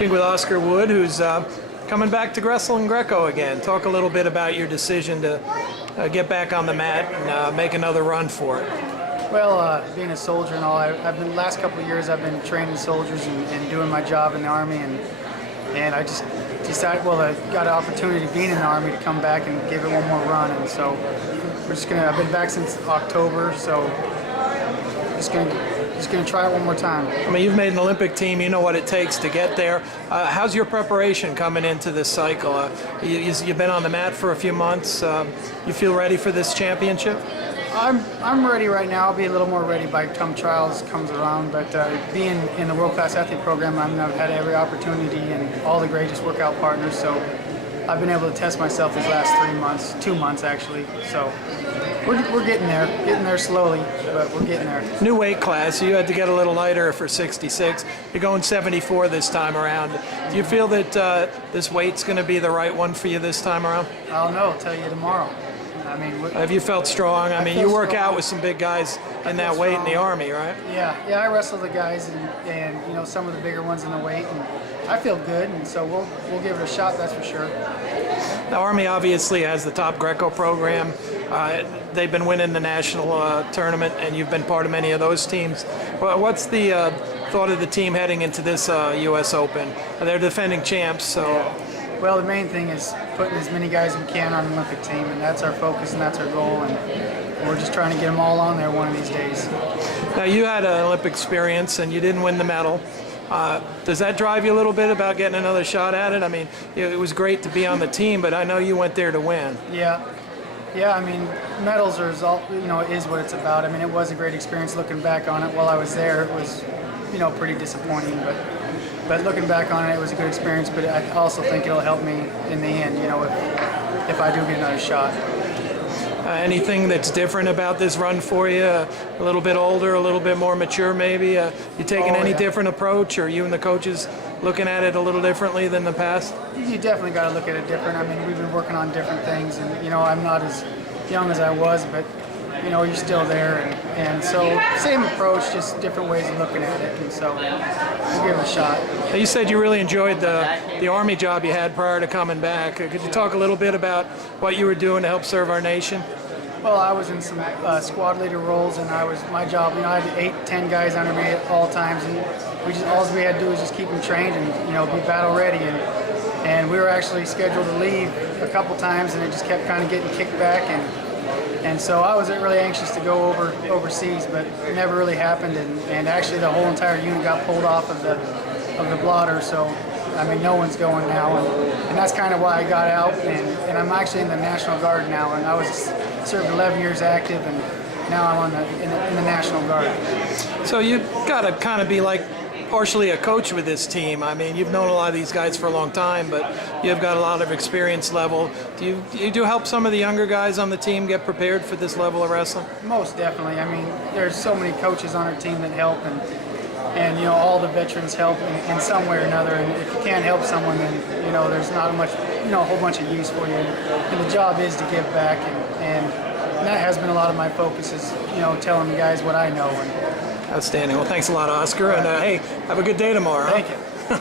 Speaking with Oscar Wood, who's coming back to wrestling Greco again. Talk a little bit about your decision to get back on the mat and make another run for it. Well, being a soldier and all, I've been last couple of years I've been training soldiers and doing my job in the Army, and I just decided, well, I got an opportunity being in the Army to come back and give it one more run, and so I've been back since October, so just gonna try it one more time. I mean, you've made an Olympic team. You know what it takes to get there. How's your preparation coming into this cycle? You've been on the mat for a few months. You feel ready for this championship? I'm ready right now. I'll be a little more ready by the time trials comes around. But being in the World Class Athlete program, I've had every opportunity and all the greatest workout partners. So I've been able to test myself these last 3 months, 2 months actually. So we're getting there slowly, but we're getting there. New weight class. You had to get a little lighter for 66. You're going 74 this time around. Do you feel that this weight's going to be the right one for you this time around? I'll know. I'll tell you tomorrow. I mean, have you felt strong? I mean, you work out with some big guys in that weight in the Army, right? Yeah, I wrestle the guys and you know, some of the bigger ones in the weight, and I feel good, and so we'll give it a shot, that's for sure. The Army obviously has the top Greco program. They've been winning the national tournament, and you've been part of many of those teams. What's the thought of the team heading into this U.S. Open? They're defending champs, so. Well, the main thing is putting as many guys as we can on the Olympic team, and that's our focus and that's our goal, and we're just trying to get them all on there one of these days. Now, you had an Olympic experience and you didn't win the medal. Does that drive you a little bit about getting another shot at it? I mean, it was great to be on the team, but I know you went there to win. Yeah, I mean, medals are all, you know, is what it's about. I mean, it was a great experience looking back on it. While I was there, it was, you know, pretty disappointing, but looking back on it, it was a good experience, but I also think it'll help me in the end, you know, if I do get another shot. Anything that's different about this run for you? A little bit older, a little bit more mature maybe? You taking any different approach, or you and the coaches looking at it a little differently than the past? You definitely got to look at it different. I mean, we've been working on different things, and, you know, I'm not as young as I was, but you know, you're still there, and so same approach, just different ways of looking at it, and so we'll give it a shot. You said you really enjoyed the Army job you had prior to coming back. Could you talk a little bit about what you were doing to help serve our nation? Well, I was in some squad leader roles, and my job, you know, I had 8-10 guys under me at all times, and all we had to do was just keep them trained and, you know, be battle ready, and we were actually scheduled to leave a couple times, and it just kept kind of getting kicked back, and so I wasn't really anxious to go overseas, but it never really happened, and actually the whole entire unit got pulled off of the blotter, so I mean, no one's going now, and that's kind of why I got out, and I'm actually in the National Guard now, and I served 11 years active, and now I'm in the National Guard. So you've got to kind of be like partially a coach with this team. I mean, you've known a lot of these guys for a long time, but you've got a lot of experience level. Do you help some of the younger guys on the team get prepared for this level of wrestling? Most definitely. I mean, there's so many coaches on our team that help, and you know, all the veterans help in some way or another. And if you can't help someone, then you know, there's not much, you know, a whole bunch of use for you. And the job is to give back, and that has been a lot of my focus, is, you know, telling the guys what I know. Outstanding. Well, thanks a lot, Oscar. And hey, have a good day tomorrow. Thank you.